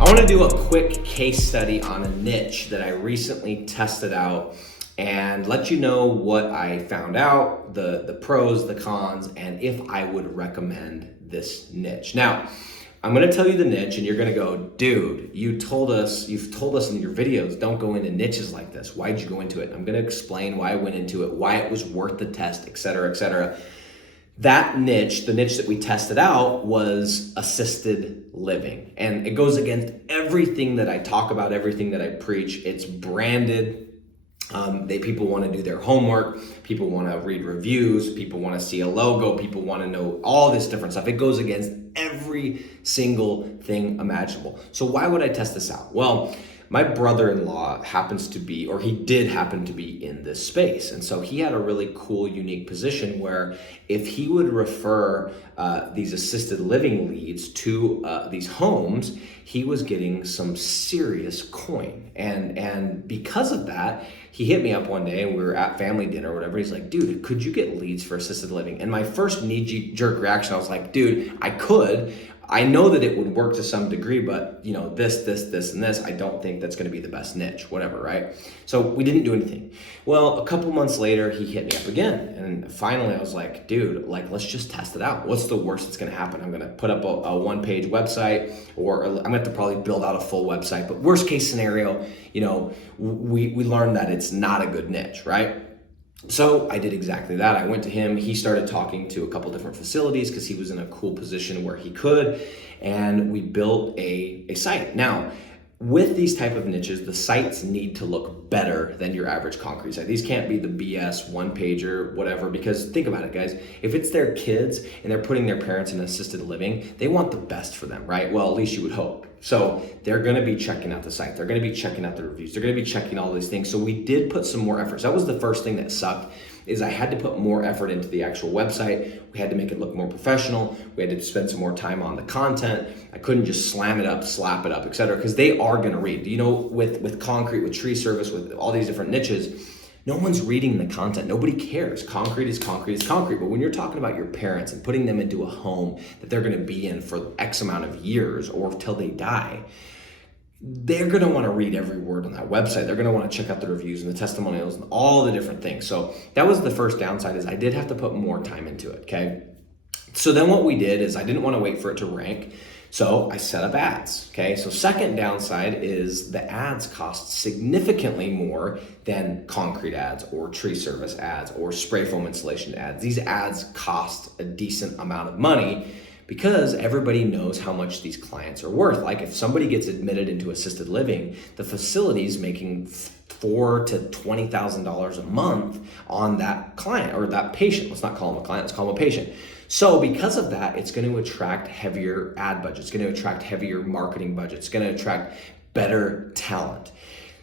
I want to do a quick case study on a niche that I recently tested out and let you know what I found out, the pros, the cons, and if I would recommend this niche. Now, I'm going to tell you the niche and you're going to go, dude, you've told us in your videos, don't go into niches like this. Why'd you go into it? I'm going to explain why I went into it, why it was worth the test, et cetera, et cetera. That niche, the niche that we tested out, was assisted living. And it goes against everything that I talk about, everything that I preach. It's branded. People want to do their homework. People want to read reviews. People want to see a logo. People want to know all this different stuff. It goes against every single thing imaginable. So why would I test this out? Well, my brother-in-law did happen to be in this space. And so he had a really cool, unique position where if he would refer these assisted living leads to these homes, he was getting some serious coin. And because of that, he hit me up one day and we were at family dinner or whatever. He's like, dude, could you get leads for assisted living? And my first knee-jerk reaction, I was like, dude, I could. I know that it would work to some degree, but this, and this, I don't think that's gonna be the best niche, whatever, right? So we didn't do anything. Well, a couple months later, he hit me up again. And finally I was like, dude, let's just test it out. What's the worst that's gonna happen? I'm gonna put up a one-page website, or I'm gonna have to probably build out a full website, but worst case scenario, we learned that it's not a good niche, right? So I did exactly that. I went to him. He started talking to a couple different facilities because he was in a cool position where he could, and we built a site. Now, with these type of niches, the sites need to look better than your average concrete site. These can't be the BS one pager, whatever, because think about it, guys. If it's their kids and they're putting their parents in assisted living, they want the best for them, right? Well, at least you would hope. So they're gonna be checking out the site. They're gonna be checking out the reviews. They're gonna be checking all these things. So we did put some more efforts. That was the first thing that sucked, is I had to put more effort into the actual website. We had to make it look more professional. We had to spend some more time on the content. I couldn't just slam it up, slap it up, et cetera, because they are gonna read. With concrete, with tree service, with all these different niches, no one's reading the content. Nobody cares. Concrete is concrete is concrete. But when you're talking about your parents and putting them into a home that they're gonna be in for X amount of years or till they die, they're gonna wanna read every word on that website. They're gonna wanna check out the reviews and the testimonials and all the different things. So that was the first downside, is I did have to put more time into it, okay? So then what we did is I didn't wanna wait for it to rank. So I set up ads, okay? So second downside is the ads cost significantly more than concrete ads or tree service ads or spray foam installation ads. These ads cost a decent amount of money because everybody knows how much these clients are worth. Like if somebody gets admitted into assisted living, the facility's making $4,000 to $20,000 a month on that client or that patient. Let's not call them a client, let's call them a patient. So because of that, it's going to attract heavier ad budgets. It's going to attract heavier marketing budgets. It's going to attract better talent.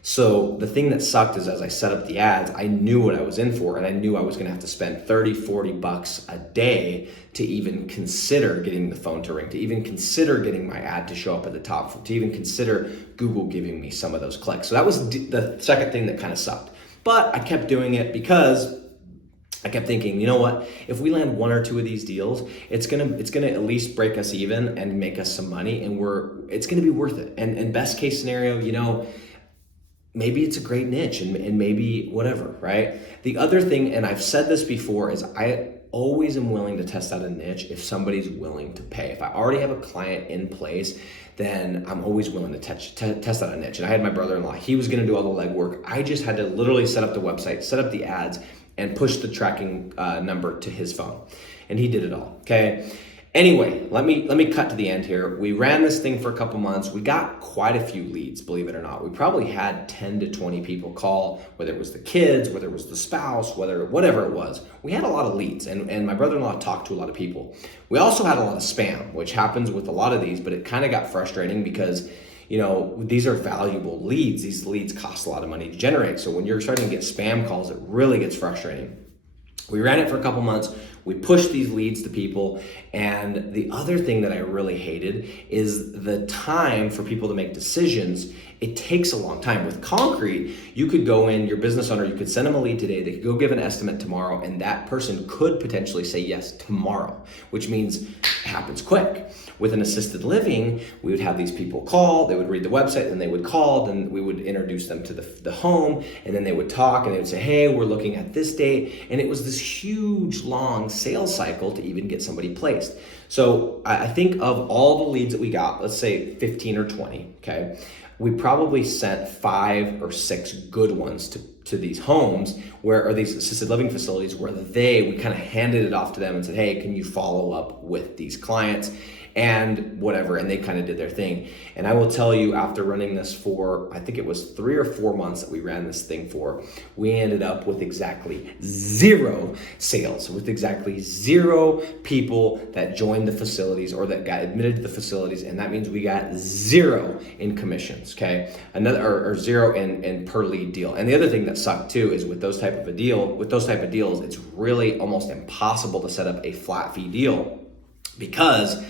So the thing that sucked is as I set up the ads, I knew what I was in for, and I knew I was going to have to spend 30, 40 bucks a day to even consider getting the phone to ring, to even consider getting my ad to show up at the top, to even consider Google giving me some of those clicks. So that was the second thing that kind of sucked. But I kept doing it because I kept thinking, you know what? If we land one or two of these deals, it's gonna at least break us even and make us some money, and it's gonna be worth it. And best case scenario, maybe it's a great niche and maybe whatever, right? The other thing, and I've said this before, is I always am willing to test out a niche if somebody's willing to pay. If I already have a client in place, then I'm always willing to test out a niche. And I had my brother-in-law, he was gonna do all the legwork. I just had to literally set up the website, set up the ads, and push the tracking number to his phone. And he did it all, okay? Anyway, let me cut to the end here. We ran this thing for a couple months. We got quite a few leads, believe it or not. We probably had 10 to 20 people call, whether it was the kids, whether it was the spouse, whatever it was. We had a lot of leads, and my brother-in-law talked to a lot of people. We also had a lot of spam, which happens with a lot of these, but it kind of got frustrating because these are valuable leads. These leads cost a lot of money to generate. So when you're starting to get spam calls, it really gets frustrating. We ran it for a couple months. We pushed these leads to people. And the other thing that I really hated is the time for people to make decisions. It takes a long time. With concrete, you could go in, your business owner, you could send them a lead today, they could go give an estimate tomorrow, and that person could potentially say yes tomorrow, which means it happens quick. With an assisted living, we would have these people call, they would read the website, then they would call, then we would introduce them to the home, and then they would talk and they would say, hey, we're looking at this date. And it was this huge, long sales cycle to even get somebody placed. So I think of all the leads that we got, let's say 15 or 20, okay? We probably sent 5 or 6 good ones to these homes or these assisted living facilities where we kind of handed it off to them and said, hey, can you follow up with these clients and whatever, and they kind of did their thing. And I will tell you, after running this for, I think it was 3 or 4 months that we ran this thing for, we ended up with exactly 0 sales, with exactly 0 people that joined the facilities or that got admitted to the facilities, and that means we got 0 in commissions, okay? Or 0 in per lead deal. And the other thing that sucked too is with those type of deals, it's really almost impossible to set up a flat fee deal because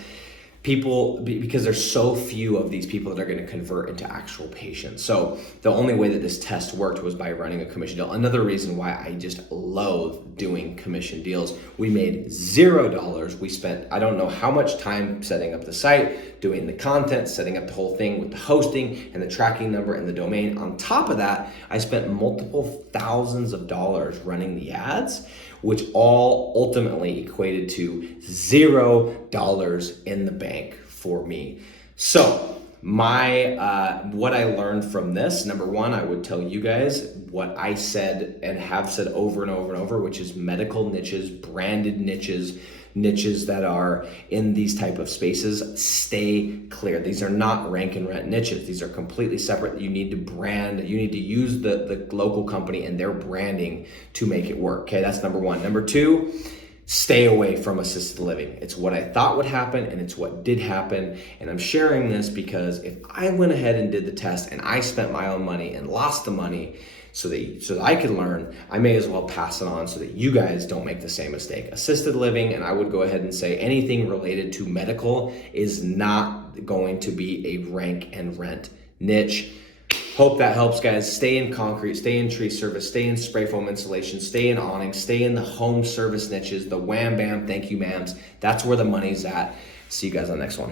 there's so few of these people that are going to convert into actual patients. So the only way that this test worked was by running a commission deal. Another reason why I just loathe doing commission deals. We made $0. We spent, I don't know how much time setting up the site, doing the content, setting up the whole thing with the hosting and the tracking number and the domain. On top of that, I spent multiple thousands of dollars running the ads, which all ultimately equated to $0 in the bank for me. So what I learned from this, number one, I would tell you guys what I said and have said over and over and over, which is medical niches, branded niches that are in these type of spaces, stay clear. These are not rank and rent niches. These are completely separate. You need to brand, you need to use the local company and their branding to make it work. Okay, that's number one. Number two, stay away from assisted living. It's what I thought would happen and it's what did happen. And I'm sharing this because if I went ahead and did the test and I spent my own money and lost the money so that I could learn, I may as well pass it on so that you guys don't make the same mistake. Assisted living, and I would go ahead and say anything related to medical is not going to be a rank and rent niche. Hope that helps, guys. Stay in concrete, stay in tree service, stay in spray foam insulation, stay in awning, stay in the home service niches, the wham bam, thank you ma'ams. That's where the money's at. See you guys on the next one.